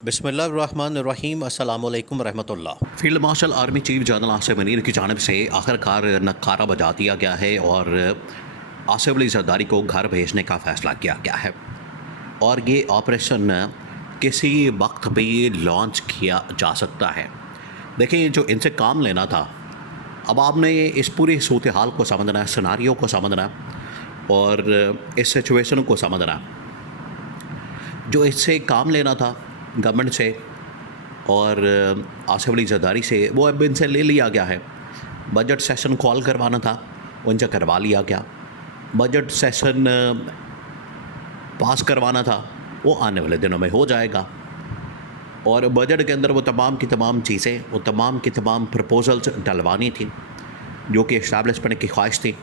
बिस्मिल्लाहिर्रहमानिर्रहीम अस्सलामुअलैकुम रहमतुल्लाह। Field marshal army chief general Asif Munir की जानिब से आखिरकार नकारा बजा दिया गया है और आसिफ अली जरदारी को घर भेजने का फ़ैसला किया गया है। और ये ऑपरेशन किसी वक्त भी लॉन्च किया जा सकता है। देखिए, जो इनसे काम लेना था, अब आपने इस पूरी सूरत हाल को समझना है, सिनारियो को समझना है और इस सिचुएशन को समझना है। जो इससे काम लेना था गवर्नमेंट से और आसिफ अली जरदारी से, वो अब इनसे ले लिया गया है। बजट सेशन कॉल करवाना था, उनसे करवा लिया गया। बजट सेशन पास करवाना था, वो आने वाले दिनों में हो जाएगा। और बजट के अंदर वो तमाम की तमाम चीज़ें, वो तमाम की तमाम प्रपोजल्स डलवानी थी जो कि इस्टेब्लिशमेंट की ख्वाहिश थी,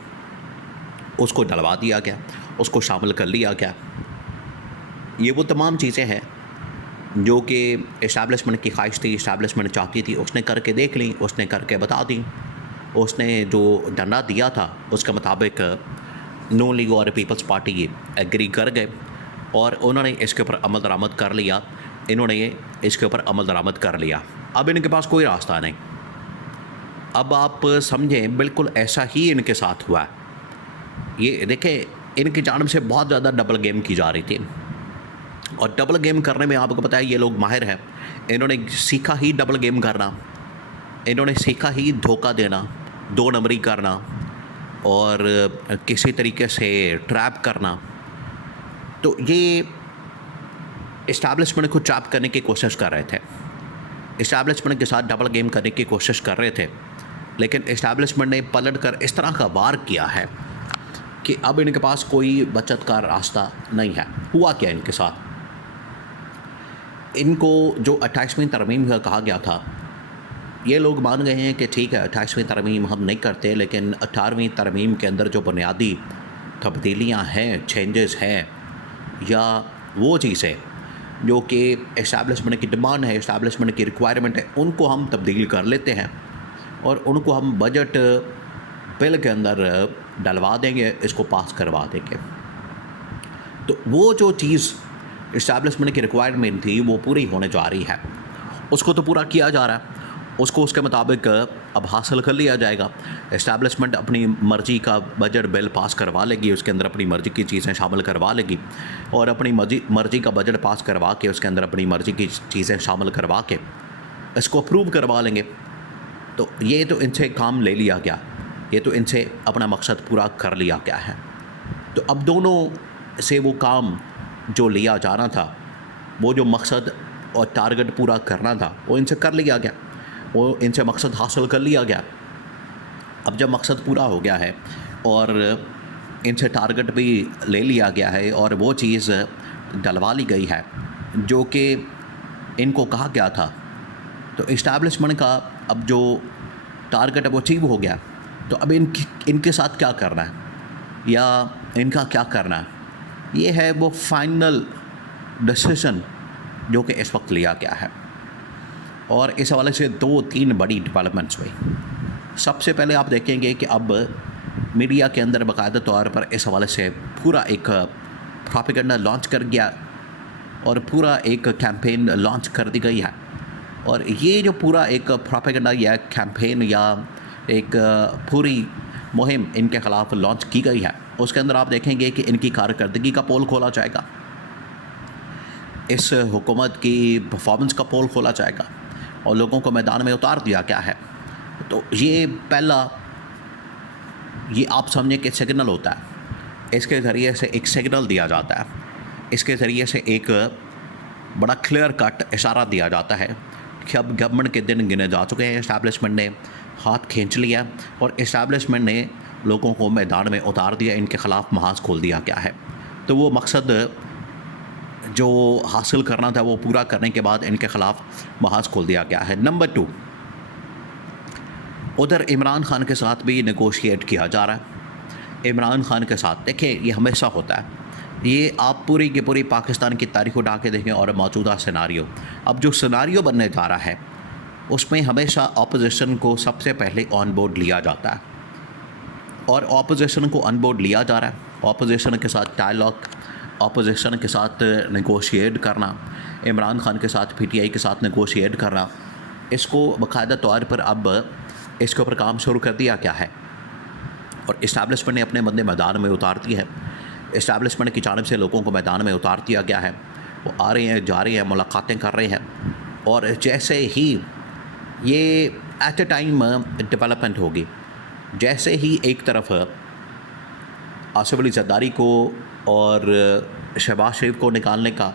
उसको डलवा दिया गया, उसको शामिल कर लिया गया। ये वो तमाम चीज़ें हैं जो कि इस्टेब्लिशमेंट की ख्वाहिश थी, इस्टेब्लिशमेंट चाहती थी, उसने करके देख ली, उसने करके बता दी। उसने जो डंडा दिया था उसके मुताबिक नून लीग और पीपल्स पार्टी एग्री कर गए और उन्होंने इसके ऊपर अमल दरामद कर लिया। इन्होंने इसके ऊपर अमल दरामद कर लिया। अब इनके पास कोई रास्ता नहीं। अब आप समझें, बिल्कुल ऐसा ही इनके साथ हुआ है। ये देखें, इनकी जानिब से बहुत ज़्यादा डबल गेम की जा रही थी और डबल गेम करने में आपको पता है ये लोग माहिर हैं। इन्होंने सीखा ही डबल गेम करना, इन्होंने सीखा ही धोखा देना, दो नंबरी करना और किसी तरीके से ट्रैप करना। तो ये इस्टेब्लिशमेंट को ट्रैप करने की कोशिश कर रहे थे, इस्टेब्लिशमेंट के साथ डबल गेम करने की कोशिश कर रहे थे। लेकिन इस्टेब्लिशमेंट ने पलट कर इस तरह का वार किया है कि अब इनके पास कोई बचत का रास्ता नहीं है। हुआ क्या इनके साथ? इनको जो 28वीं तरमीम का कहा गया था, ये लोग मान गए हैं कि ठीक है 28वीं तरमीम हम नहीं करते, लेकिन 18वीं तरमीम के अंदर जो बुनियादी तब्दीलियां हैं, चेंजेस हैं, या वो चीज़ें जो कि इस्टेब्लिशमेंट की डिमांड है, इस्टेब्लिशमेंट की रिक्वायरमेंट है, उनको हम तब्दील कर लेते हैं और उनको हम बजट बिल के अंदर डलवा देंगे, इसको पास करवा देंगे। तो वो जो चीज़ इस्टेब्लिशमेंट की रिक्वायरमेंट थी वो पूरी होने जा रही है, उसको तो पूरा किया जा रहा है, उसको उसके मुताबिक अब हासिल कर लिया जाएगा। इस्टेब्लिशमेंट अपनी मर्ज़ी का बजट बिल पास करवा लेगी, उसके अंदर अपनी मर्ज़ी की चीज़ें शामिल करवा लेगी और अपनी मर्ज़ी का बजट पास करवा के उसके अंदर अपनी मर्ज़ी की चीज़ें शामिल करवा के इसको अप्रूव करवा लेंगे। तो ये तो इनसे काम ले लिया गया, ये तो इनसे अपना मकसद पूरा कर लिया गया है। तो अब दोनों से वो काम जो लिया जाना था, वो जो मकसद और टारगेट पूरा करना था, वो इनसे कर लिया गया, वो इनसे मकसद हासिल कर लिया गया। अब जब मकसद पूरा हो गया है और इनसे टारगेट भी ले लिया गया है और वो चीज़ डलवा ली गई है जो कि इनको कहा गया था, तो इस्टेब्लिशमेंट का अब जो टारगेट है वो अचीव हो गया। तो अब इनके साथ क्या करना है या इनका क्या करना है, ये है वो फाइनल डिसीजन जो कि इस वक्त लिया गया है। और इस हवाले से 2-3 बड़ी डेवलपमेंट्स हुई। सबसे पहले आप देखेंगे कि अब मीडिया के अंदर बाकायदा तौर पर इस हवाले से पूरा एक प्रोपेगेंडा लॉन्च कर गया और पूरा एक कैंपेन लॉन्च कर दी गई है। और ये जो पूरा एक प्रोपेगेंडा या कैंपेन या एक पूरी मुहिम इनके ख़िलाफ़ लॉन्च की गई है, उसके अंदर आप देखेंगे कि इनकी कारकर्दगी का पोल खोला जाएगा, इस हुकूमत की परफॉर्मेंस का पोल खोला जाएगा और लोगों को मैदान में उतार दिया गया है। तो ये पहला, ये आप समझें कि सिग्नल होता है, इसके ज़रिए से एक सिग्नल दिया जाता है, इसके ज़रिए से एक बड़ा क्लियर कट इशारा दिया जाता है कि अब गवर्नमेंट के दिन गिने जा चुके हैं। इस्टेब्लिशमेंट ने हाथ खींच लिया और इस्टेब्लिशमेंट ने लोगों को मैदान में उतार दिया, इनके ख़िलाफ़ महाज खोल दिया गया है। तो वो मकसद जो हासिल करना था वो पूरा करने के बाद इनके ख़िलाफ़ महाज खोल दिया गया है। नंबर 2, उधर इमरान खान के साथ भी नेगोशिएट किया जा रहा है। इमरान खान के साथ देखिए, ये हमेशा होता है, ये आप पूरी की पूरी पाकिस्तान की तारीख उठा के देखें और मौजूदा सिनारियो, अब जो सिनारियो बनने जा रहा है उसमें हमेशा अपोजिशन को सबसे पहले ऑन बोर्ड लिया जाता है और अपोजिशन को ऑन बोर्ड लिया जा रहा है। अपोजिशन के साथ डायलॉग अपोजिशन के साथ नेगोशिएट करना, इमरान खान के साथ पीटीआई के साथ नेगोशिएट करना, इसको बाकायदा तौर पर अब इसके ऊपर काम शुरू कर दिया गया है और इस्टेब्लिशमेंट ने अपने बंदे मैदान में उतार दिए हैं। इस्टेब्लिशमेंट की जानिब से लोगों को मैदान में उतार दिया गया है। वो आ रहे हैं, जा रहे हैं, मुलाकातें कर रहे हैं और जैसे ही ये एट ए टाइम डेवलपमेंट होगी, जैसे ही एक तरफ आसिफ अली जरदारी को और शहबाज शरीफ को निकालने का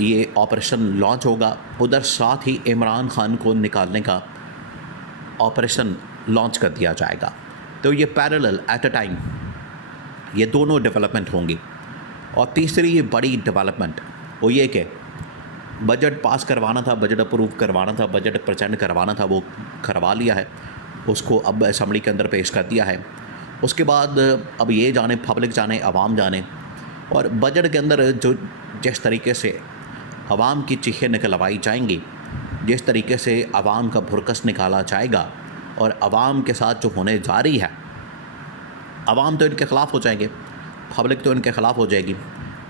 ये ऑपरेशन लॉन्च होगा, उधर साथ ही इमरान खान को निकालने का ऑपरेशन लॉन्च कर दिया जाएगा। तो ये पैरेलल एट अ टाइम ये दोनों डेवलपमेंट होंगी। और तीसरी ये बड़ी डेवलपमेंट वो ये कि बजट पास करवाना था, बजट अप्रूव करवाना था, बजट प्रेजेंट करवाना था, वो करवा लिया है, उसको अब असम्बली के अंदर पेश कर दिया है। उसके बाद अब ये जाने पब्लिक जाने, आवाम जाने, और बजट के अंदर जो जिस तरीके से आवाम की चीखें निकलवाई जाएंगी, जिस तरीके से आवाम का भुरकस निकाला जाएगा और आवाम के साथ जो होने जा रही है, आवाम तो इनके ख़िलाफ़ हो जाएंगे, पब्लिक तो इनके ख़िलाफ़ हो जाएगी,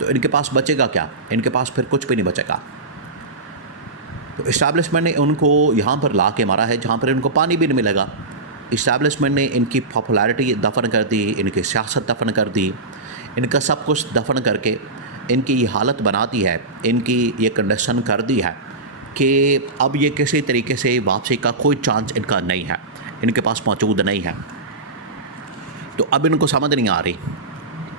तो इनके पास बचेगा क्या? इनके पास फिर कुछ भी नहीं बचेगा। तो इस्टेब्लिशमेंट ने उनको यहाँ पर ला के मारा है जहाँ पर इनको पानी भी नहीं मिलेगा। इस्टेब्लिशमेंट ने इनकी पॉपुलैरिटी दफन कर दी, इनकी सियासत दफन कर दी, इनका सब कुछ दफन करके इनकी ये हालत बना दी है, इनकी ये कंडीशन कर दी है कि अब ये किसी तरीके से वापसी का कोई चांस इनका नहीं है, इनके पास मौजूद नहीं है। तो अब इनको समझ नहीं आ रही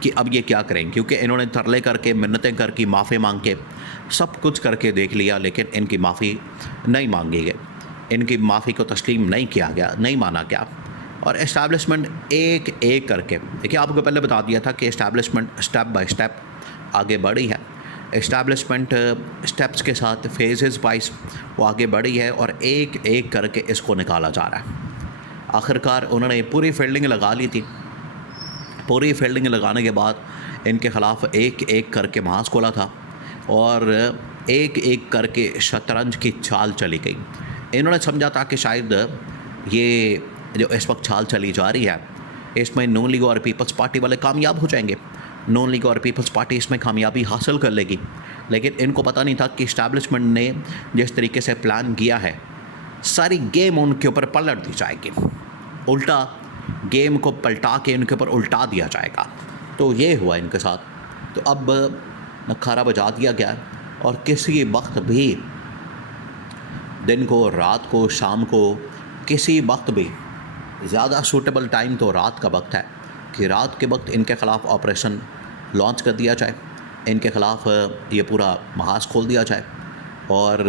कि अब ये क्या करें, क्योंकि इन्होंने तरले करके, मिन्नतें करके, माफ़ी मांग के सब कुछ करके देख लिया, लेकिन इनकी माफ़ी नहीं मांगी गई, इनकी माफ़ी को तस्लीम नहीं किया गया, नहीं माना गया। और इस्टेब्लिशमेंट एक एक करके, देखिए आपको पहले बता दिया था कि इस्टेब्लिशमेंट स्टेप बाय स्टेप आगे बढ़ी है। इस्टेब्लिशमेंट स्टेप्स के साथ फेजेस वाइज वो आगे बढ़ी है और एक एक करके इसको निकाला जा रहा है। आखिरकार उन्होंने पूरी फील्डिंग लगा ली थी। पूरी फील्डिंग लगाने के बाद इनके ख़िलाफ़ एक एक करके महाज खोला था और एक एक करके शतरंज की चाल चली गई। इन्होंने समझा था कि शायद ये जो इस वक्त चाल चली जा रही है, इसमें नून लीग और पीपल्स पार्टी वाले कामयाब हो जाएंगे, नून लीग और पीपल्स पार्टी इसमें कामयाबी हासिल कर लेगी। लेकिन इनको पता नहीं था कि इस्टेब्लिशमेंट ने जिस तरीके से प्लान किया है, सारी गेम उनके ऊपर पलट दी जाएगी, उल्टा गेम को पलटा के इनके ऊपर उल्टा दिया जाएगा। तो ये हुआ इनके साथ। तो अब नखारा बजा दिया गया और किसी वक्त भी, दिन को, रात को, शाम को, किसी वक्त भी ज़्यादा सूटेबल टाइम तो रात का वक्त है कि रात के वक्त इनके ख़िलाफ़ ऑपरेशन लॉन्च कर दिया जाए, इनके ख़िलाफ़ ये पूरा महाज खोल दिया जाए और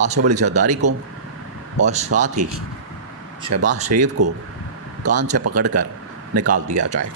आसिफ अली जरदारी को और साथ ही शहबाज शरीफ को कान से पकड़कर निकाल दिया जाए।